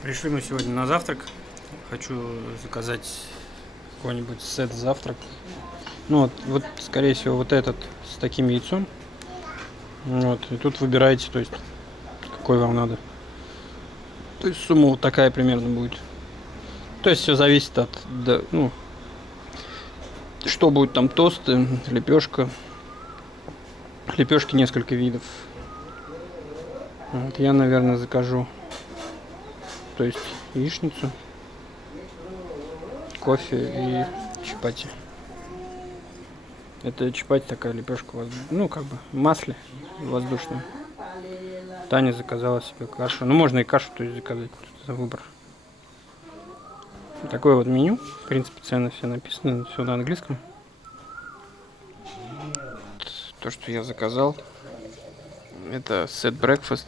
Пришли мы сегодня на завтрак. Хочу заказать какой-нибудь сет завтрак. Ну вот, скорее всего, вот этот с таким яйцом. Вот, и тут выбираете, то есть, какой вам надо. То есть сумма вот такая примерно будет. То есть все зависит от, что будет там, тосты, лепешка. Лепешки несколько видов. Вот, я, наверное, закажу, то есть, яичницу, кофе и чапати. Это чапати такая лепешка, как бы в масле воздушная. Таня заказала себе кашу. Ну, можно и кашу, то есть, заказать. Это выбор. Такое вот меню. В принципе, цены все написаны, все на английском. То, что я заказал, это сет breakfast,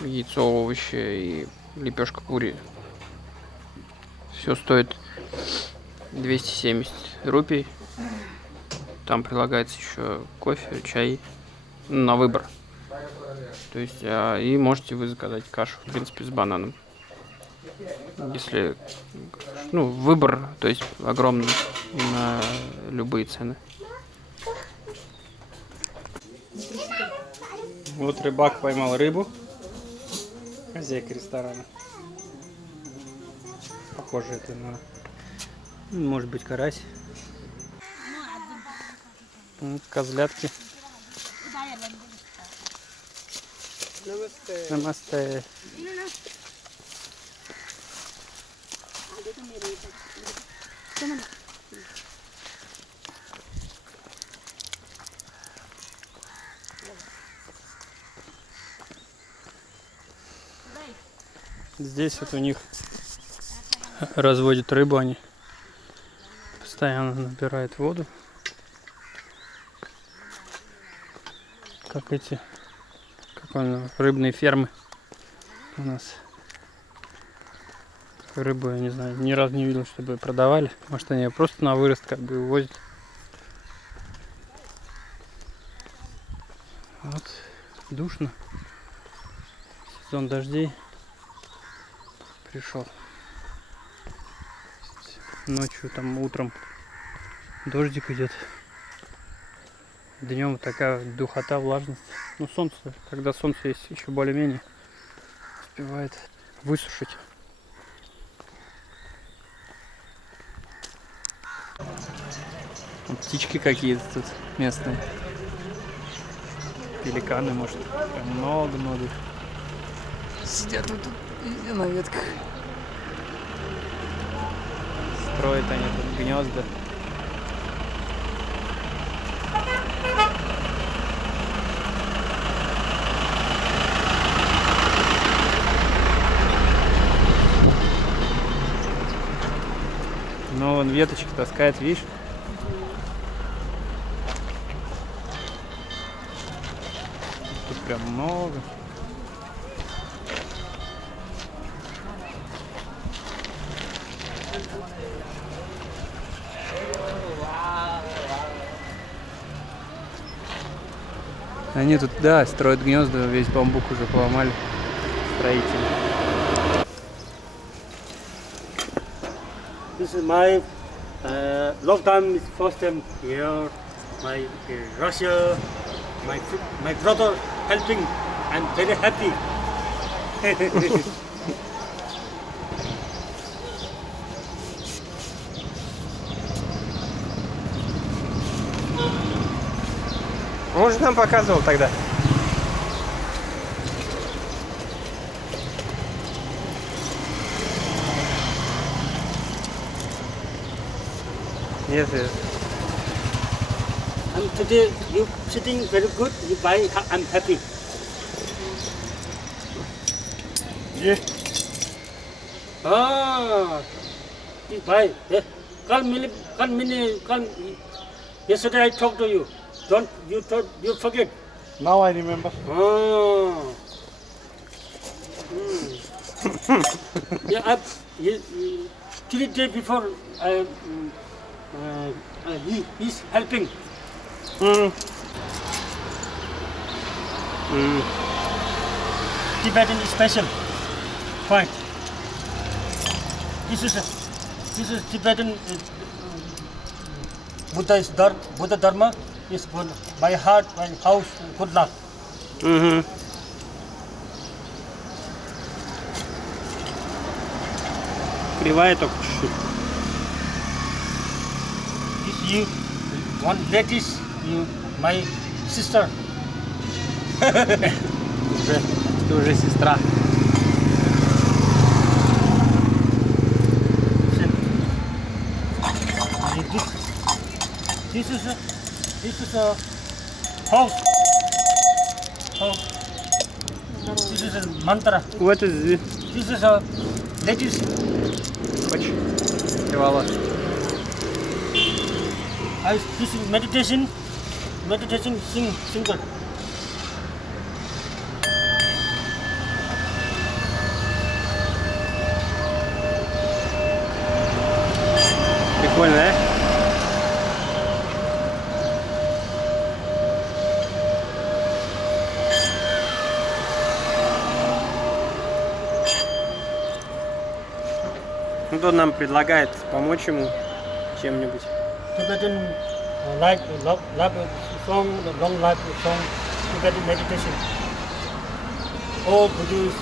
яйцо, овощи и лепешка пури. Все стоит 270 рупий. Там прилагается еще кофе, чай на выбор. То есть, и можете вы заказать кашу, в принципе, с бананом. Если, выбор, то есть, огромный на любые цены. Вот рыбак поймал рыбу. Хозяйка ресторана. Похоже это на, может быть, карась. Козлятки. Намасте. Здесь вот у них разводят рыбу, они постоянно набирают воду. Как рыбные фермы у нас. Рыбу, я не знаю, ни разу не видел, чтобы продавали. Может, они ее просто на вырост как бы увозят. Вот, душно. Сезон дождей пришел. Ночью, там, утром дождик идет. Днем такая духота, влажность. Ну, солнце, когда солнце есть, еще более-менее успевает высушить. Вот птички какие-то тут местные. Пеликаны, может. Прям много-много. Сидят вот тут везде на ветках. Строят они тут гнезда. Ну, вон веточки таскает, видишь? Тут прям много. Они тут, да, строят гнезда, весь бамбук уже поломали строители. This is my long time, first time here. My Russia, my brother helping. I'm very happy. Он же нам показывал тогда. Yes, yes. And today you sitting very good. You buy. I'm happy. Yeah. You buy. Yeah. Call me. Yesterday I talked to you. Don't you forget? Now I remember. Yeah, 3 days before he's helping. Tibetan special. Fine. This is Tibetan Buddha Dharma is good. By heart, by house, good luck. Угу. Кривая только чуть-чуть. This you, one ladies, you, my sister. Ты уже сестра. This is a house. This is a mantra. What is it? This is a ladies. Хочешь? Кривала. This is meditation singer. Прикольно, да? Ну, он нам предлагает помочь ему чем-нибудь. Tibetan life, love song, long life song, Tibetan meditation. All Buddhist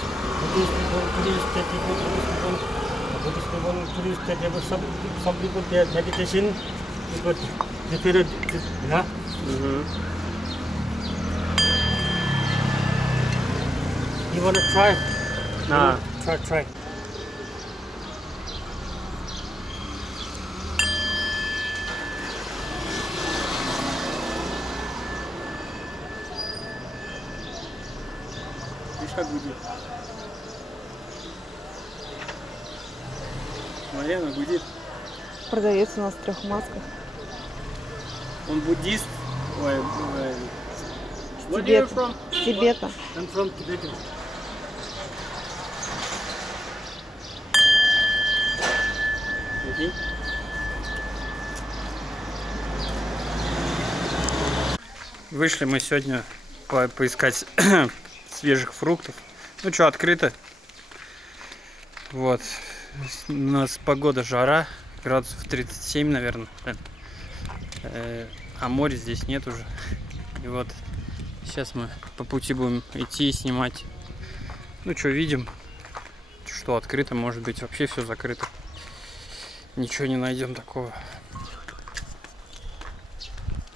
people, Buddhist state people, some people their meditation is good. Different, yeah. You wanna try? А, Try. видишь, как гудит. Смотри, она гудит. Продавец у нас в 3 масках. Он буддист. Ой, Where are you from? С Тибета. I'm from Tibet. Окей. Вышли мы сегодня поискать свежих фруктов. Ну что, открыто. Вот. У нас погода жара. Градусов 37, наверное. А моря здесь нет уже. И вот сейчас мы по пути будем идти и снимать. Ну что, видим, что открыто. Может быть, вообще все закрыто. Ничего не найдем такого.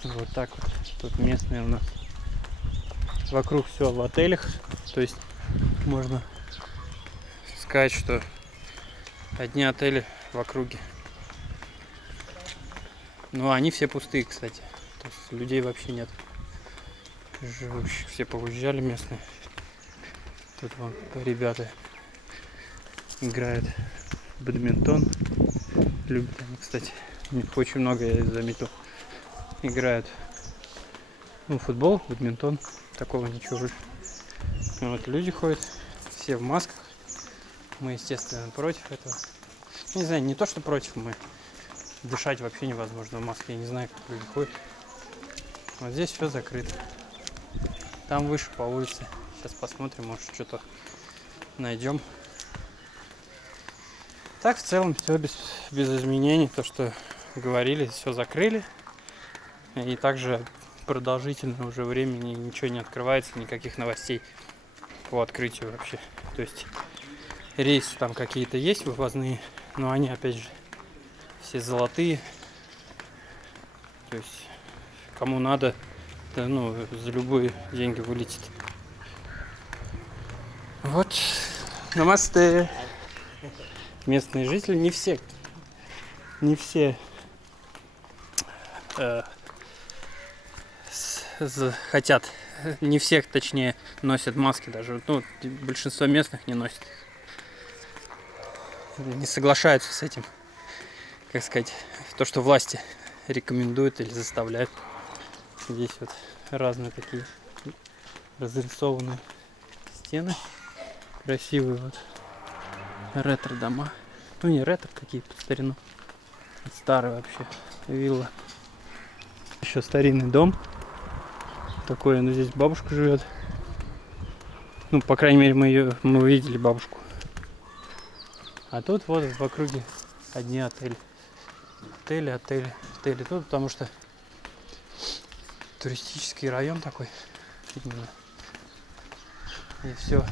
Вот так вот. Тут местные у нас. Вокруг все в отелях. То есть можно сказать, что одни отели в округе. Но они все пустые, кстати. То есть людей вообще нет. Живущих все поуезжали местные. Тут вон ребята играют в бадминтон. Любят они, кстати. У них очень много, я заметил, играют. Ну, футбол, бадминтон. Такого ничего больше. Вот люди ходят, все в масках. Мы, естественно, против этого. Не знаю, не то, что против, мы дышать вообще невозможно в маске. Я не знаю, как люди ходят. Вот здесь все закрыто. Там выше по улице. Сейчас посмотрим, может что-то найдем. Так, в целом, все без изменений. То, что говорили, все закрыли. И также продолжительное уже времени ничего не открывается, никаких новостей по открытию вообще. То есть рейсы там какие-то есть вывозные, но они, опять же, все золотые. То есть кому надо, да, ну, за любые деньги вылетит. Вот. Намасте. Местные жители, не все хотят, не всех, точнее, носят маски даже. Ну, большинство местных не носит. Не соглашаются с этим, как сказать, то, что власти рекомендуют или заставляют. Здесь вот разные такие разрисованные стены. Красивые вот ретро-дома. Ну, не ретро, какие-то по старину. Старый вообще. Вилла. Еще старинный дом. Такой, ну, здесь бабушка живет. Ну, по крайней мере, мы видели бабушку. А тут вот в округе одни отели. Отели, отели, отели. Тут потому что туристический район такой. Именно. И все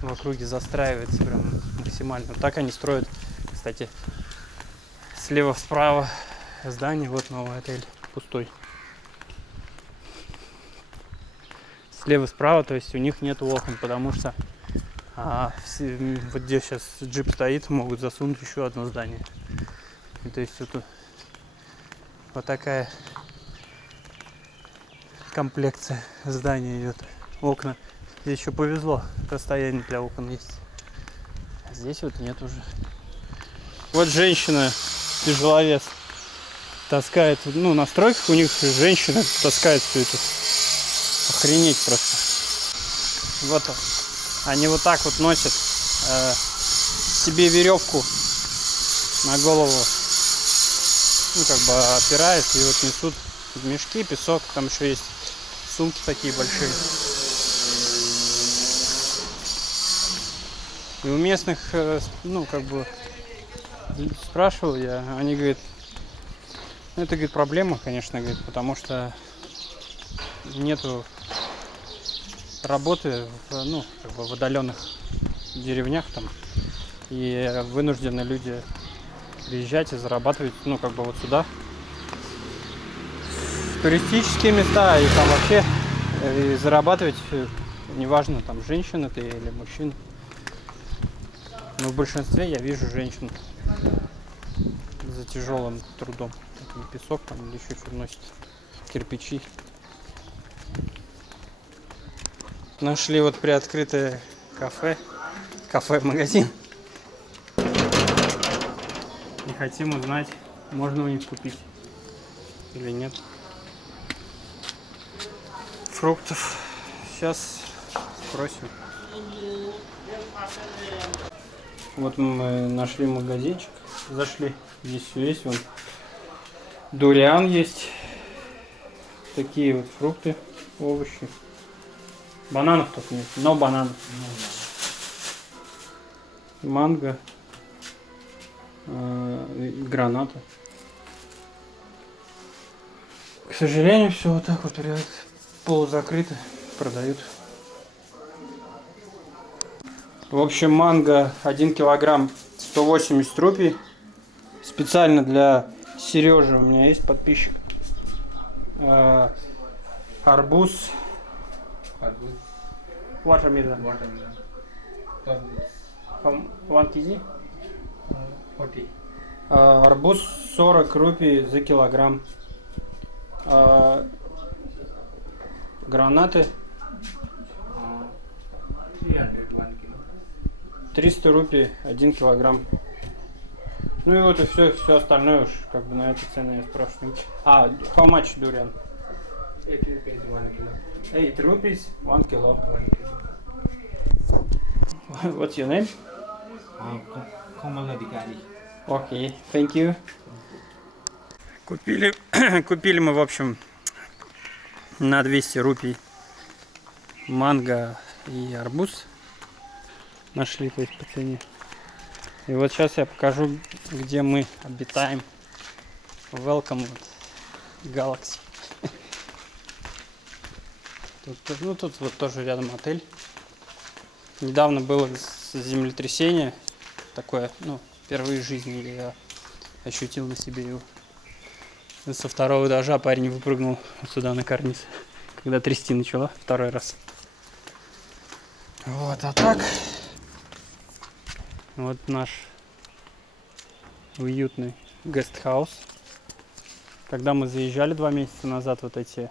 в округе застраивается прям максимально. Вот так они строят. Кстати, слева-справа здание, вот новый отель, пустой. Слева-справа, то есть у них нет окон, потому что вот где сейчас джип стоит, могут засунуть еще одно здание. И то есть вот такая комплекция здания идет. Окна. Здесь еще повезло, расстояние для окон есть. А здесь вот нет уже. Вот женщина, тяжеловес, таскает, ну, на стройках у них женщина таскает все это. Охренеть просто. Вот они вот так вот носят себе веревку на голову, ну, как бы опирают и вот несут мешки, песок, там еще есть сумки такие большие. И у местных, ну, как бы, спрашивал я, они говорят, ну, это, говорит, проблема, конечно, говорит, потому что нету работы ну, как бы в отдаленных деревнях там, и вынуждены люди приезжать и зарабатывать, ну, как бы вот сюда, в туристические места, и там вообще и зарабатывать, неважно, там, женщина ты или мужчина. Но в большинстве я вижу женщин за тяжелым трудом. Там песок там или еще что носит, кирпичи. Нашли вот приоткрытое кафе-магазин. И хотим узнать, можно у них купить или нет фруктов. Сейчас спросим. Вот мы нашли магазинчик, зашли. Здесь все есть, вон дуриан есть, такие вот фрукты, овощи. Бананов только нет, но бананов. Манго, граната. К сожалению, все вот так вот полузакрыто продают. В общем, манго 1 килограмм 180 рупий. Специально для Сережи у меня есть подписчик. Арбуз. Watermelon. 1 кг? 40. Арбуз 40 рупий за килограмм. Гранаты 301 kilo. 300 рупий 1 килограмм. Ну и вот и все остальное уж как бы на этой цене я спрашиваю. How much durian? 8 rupees 1 kilo. 8 rupees 1 kilo. 1 kilo. What's your name? Kamal Adhikari. Окей, thank you. Купили мы, в общем, на 200 рупий манго и арбуз. Нашли, то есть, по цене. И вот сейчас я покажу, где мы обитаем. Welcome Galaxy. Тут вот тоже рядом отель. Недавно было землетрясение. Такое, ну, впервые в жизни я ощутил на себе его. Со 2-го этажа парень выпрыгнул сюда на карниз, когда трясти начала второй раз. Вот, а так вот наш уютный гестхаус. Когда мы заезжали 2 месяца назад, вот эти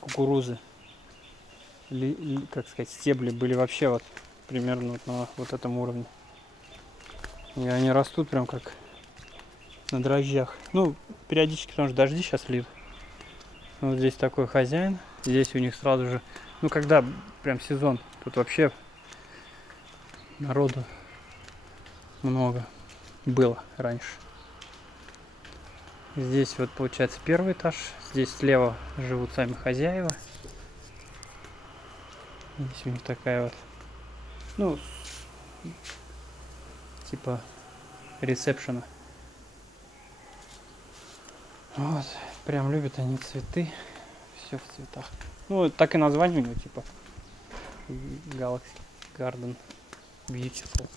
кукурузы, как сказать, стебли были вообще вот примерно вот на вот этом уровне. И они растут прям как на дрожжах. Ну, периодически, потому что дожди сейчас льют. Вот здесь такой хозяин. Здесь у них сразу же, ну, когда прям сезон, тут вообще народу много было раньше. Здесь вот получается 1-й этаж. Здесь слева живут сами хозяева. Здесь у них такая вот, ну, типа ресепшена. Вот, прям любят они цветы, все в цветах. Ну, так и название у него, типа Galaxy Garden Beautiful.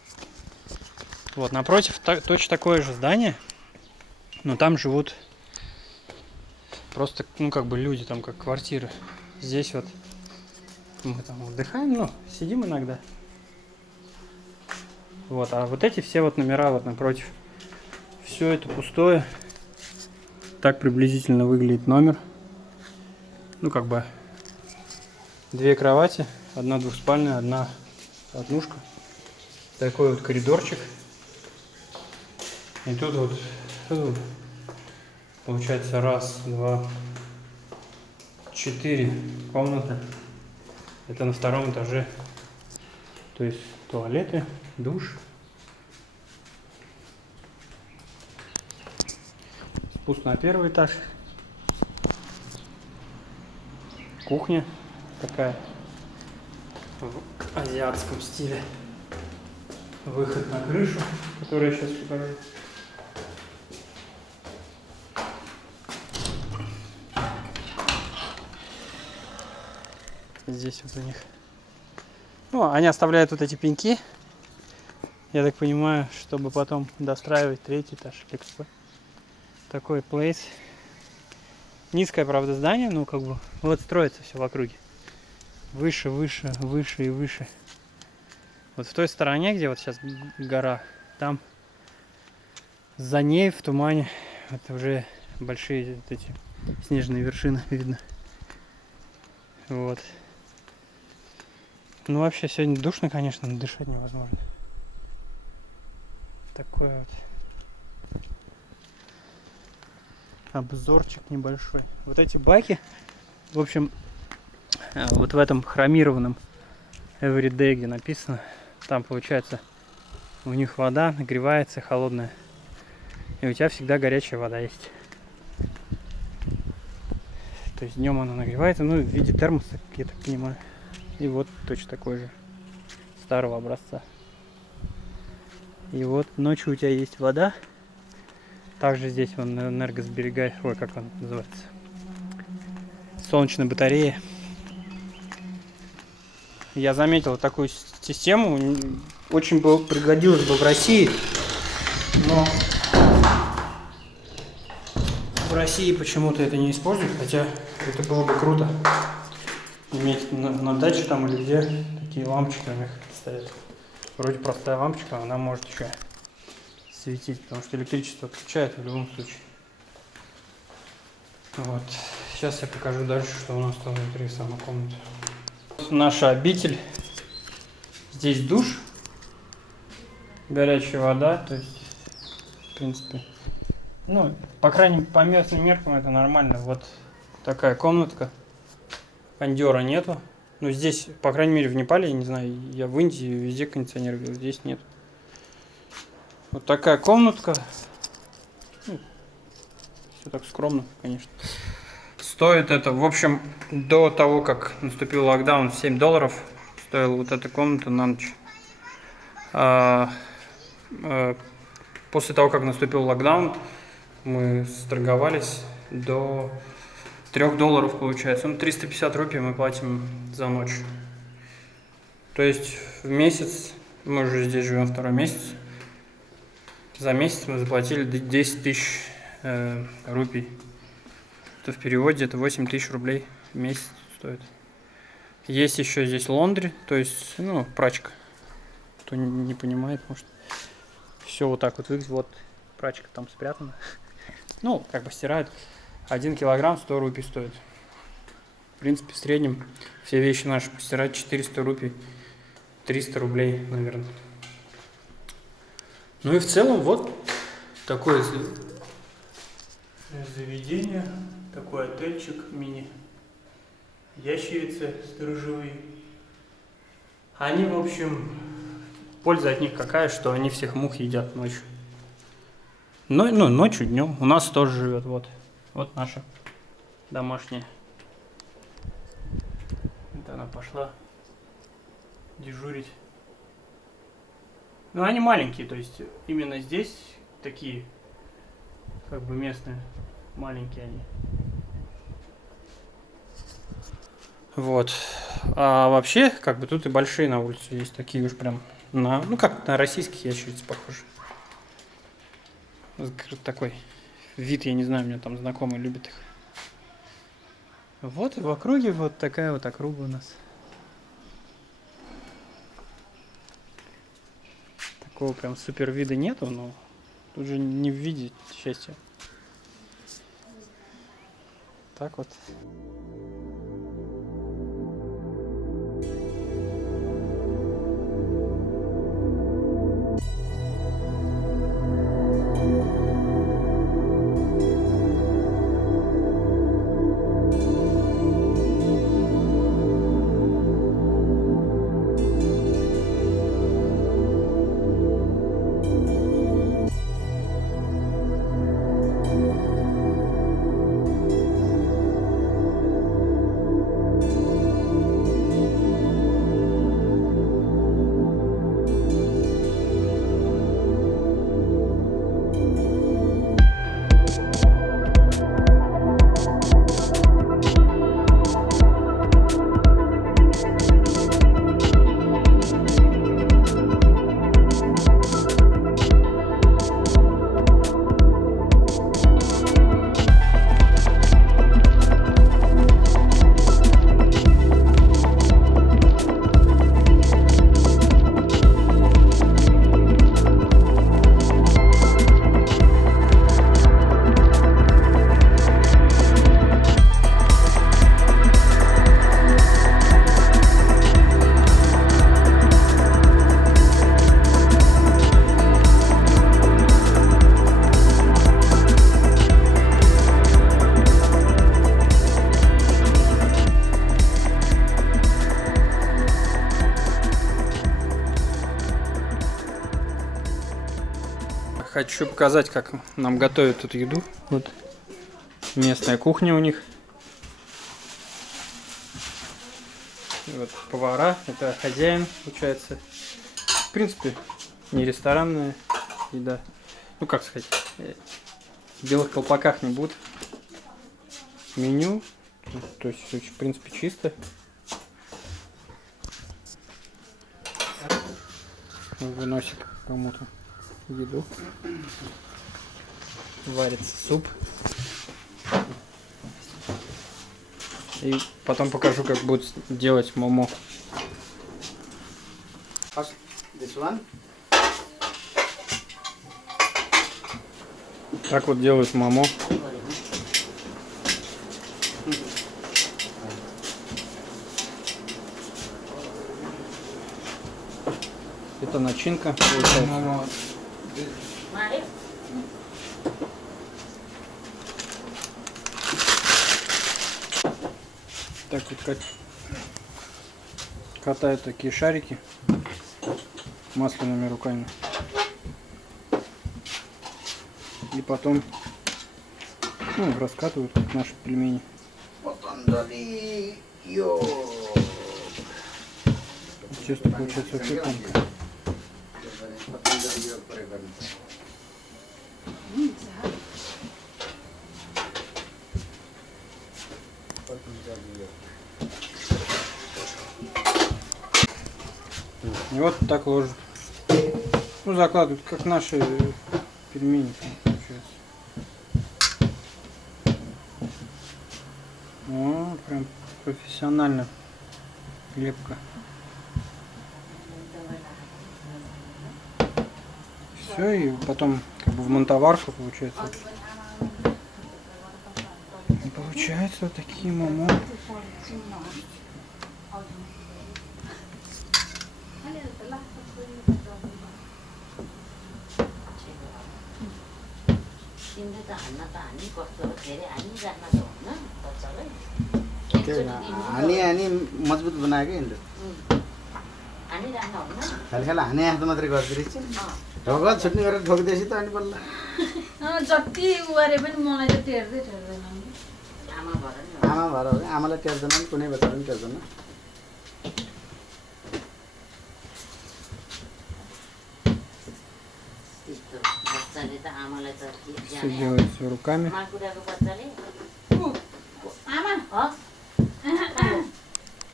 Вот, напротив точно такое же здание, но там живут просто, ну, как бы люди, там, как квартиры. Здесь вот мы там отдыхаем, ну, сидим иногда. Вот, а вот эти все вот номера вот напротив. Все это пустое. Так приблизительно выглядит номер. Ну, как бы 2 кровати, одна двухспальная, одна однушка. Такой вот коридорчик. И тут вот получается 1, 2, 4 комнаты. Это на 2-м этаже. То есть туалеты, душ. Спуск на 1-й этаж. Кухня такая в азиатском стиле. Выход на крышу, который я сейчас покажу. Здесь вот у них. Ну, они оставляют вот эти пеньки. Я так понимаю, чтобы потом достраивать 3-й этаж или какой. Такой плейс. Низкое, правда, здание, ну как бы вот строится все в округе. Выше, выше, выше и выше. Вот в той стороне, где вот сейчас гора, там за ней в тумане это уже большие вот эти снежные вершины видно. Вот. Ну вообще сегодня душно, конечно, но дышать невозможно. Такой вот обзорчик небольшой. Вот эти баки, в общем, вот в этом хромированном Everyday, где написано, там получается у них вода нагревается холодная, и у тебя всегда горячая вода есть. То есть днем она нагревается, ну, в виде термоса, я так понимаю. И вот точно такой же, старого образца. И вот ночью у тебя есть вода. Также здесь он энергосберегает, ой, как он называется, солнечная батарея. Я заметил такую систему, очень бы пригодилась бы в России, но в России почему-то это не используют, хотя это было бы круто иметь на даче там или где такие лампочки у них стоят. Вроде простая лампочка, она может еще светить, потому что электричество отключает в любом случае. Вот. Сейчас я покажу дальше, что у нас там внутри самой комнаты. Наша обитель. Здесь душ, горячая вода, то есть, в принципе, ну, по крайней мере, по местным меркам это нормально. Вот такая комнатка. Кондера нету. Ну, здесь, по крайней мере, в Непале, я не знаю, я в Индии везде кондиционер видел, здесь нет. Вот такая комнатка. Ну, все так скромно, конечно. Стоит это, в общем, до того, как наступил локдаун, $7 стоила вот эта комната на ночь. После того, как наступил локдаун, мы сторговались до $3 получается. Ну, 350 рупий мы платим за ночь. То есть в месяц, мы уже здесь живем 2-й месяц, за месяц мы заплатили 10 тысяч рупий. Это в переводе это 8 тысяч рублей в месяц стоит. Есть еще здесь лондри, то есть, ну, прачка. Кто не понимает, может, все вот так вот выглядит. Вот прачка там спрятана. Ну, как бы стирают. 1 килограмм 100 рупий стоит. В принципе, в среднем все вещи наши постирать 400 рупий. 300 рублей, наверное. Ну и в целом вот такое заведение. Такой отельчик мини. Ящерицы сторожевые. Они, в общем, польза от них какая, что они всех мух едят ночью. Ну, ночью, днем. У нас тоже живет, вот. Вот наша домашняя. Это она пошла дежурить. Ну, они маленькие, то есть именно здесь такие, как бы местные, маленькие они. Вот. А вообще, как бы тут и большие на улице есть, такие уж прям на, ну как на российских ящериц похожи. Такой вид, я не знаю, у меня там знакомые любят их. Вот и в округе вот такая вот округа у нас. Такого прям супер вида нету, но тут же не в виде счастья. Так вот. Хочу показать, как нам готовят эту еду. Вот местная кухня у них. И вот повара, это хозяин, получается. В принципе, не ресторанная еда. Ну, как сказать, в белых колпаках не будут. Меню, то есть, в принципе, чисто. Выносит кому-то еду. Варится суп. И потом покажу, как будут делать момо. Так вот делают момо. Это начинка получается. Так вот катают такие шарики масляными руками. И потом раскатывают, как наши пельмени. Тесто получается вообще тонкое. И вот так ложат. Ну, закладывают, как наши пельмени, получается. О, прям профессионально. Лепка. Все, и потом как бы в монтоварку получается. И получается вот такие момо. हानी मजबुत बनाएको नि खाली खाली हाने हात मात्रै गर्दैछ ढोका छुट्ने गरेर ठोक्दैछ त अनि बल्ल जति उरे पनि मलाई त टेर्दै टेर्दैन आमा भएर हो आमालाई टेर्दैन नि कुनै बच्चा पनि टेर्दैन बच्चाले त आमालाई त के Все जाने делается руками. माकुराको बच्चाले आमा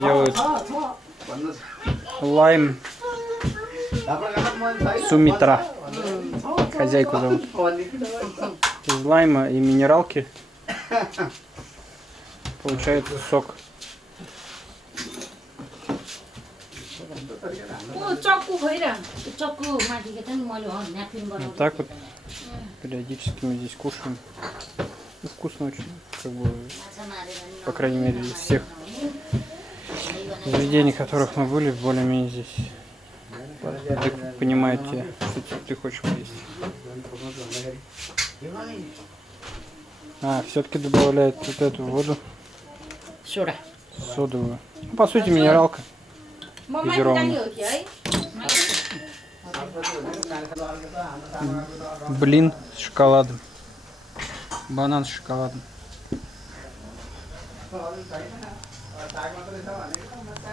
Делают भन्नुहोस् лайм हाम्रो घरमा मन छैन Сумитра. Хозяйку зовут. Из лайма и минералки получается сок. ऊ चक्कु खोइरा त्यो चक्कु माथिको चाहिँ मैले न्यापकिन Вот बनाउँछु так вот периодически мы здесь кушаем. Ну, вкусно очень. Как бы, माछा मारेर नि по крайней мере, из всех заведений, в которых мы были, более-менее здесь понимают тебя, что ты хочешь поесть. А, все-таки добавляют вот эту воду सोडा содовую. Ну, по сути, минералка. म माथि Газированная. जाने हो कि है Блин с шоколадом. Банан с шоколадом.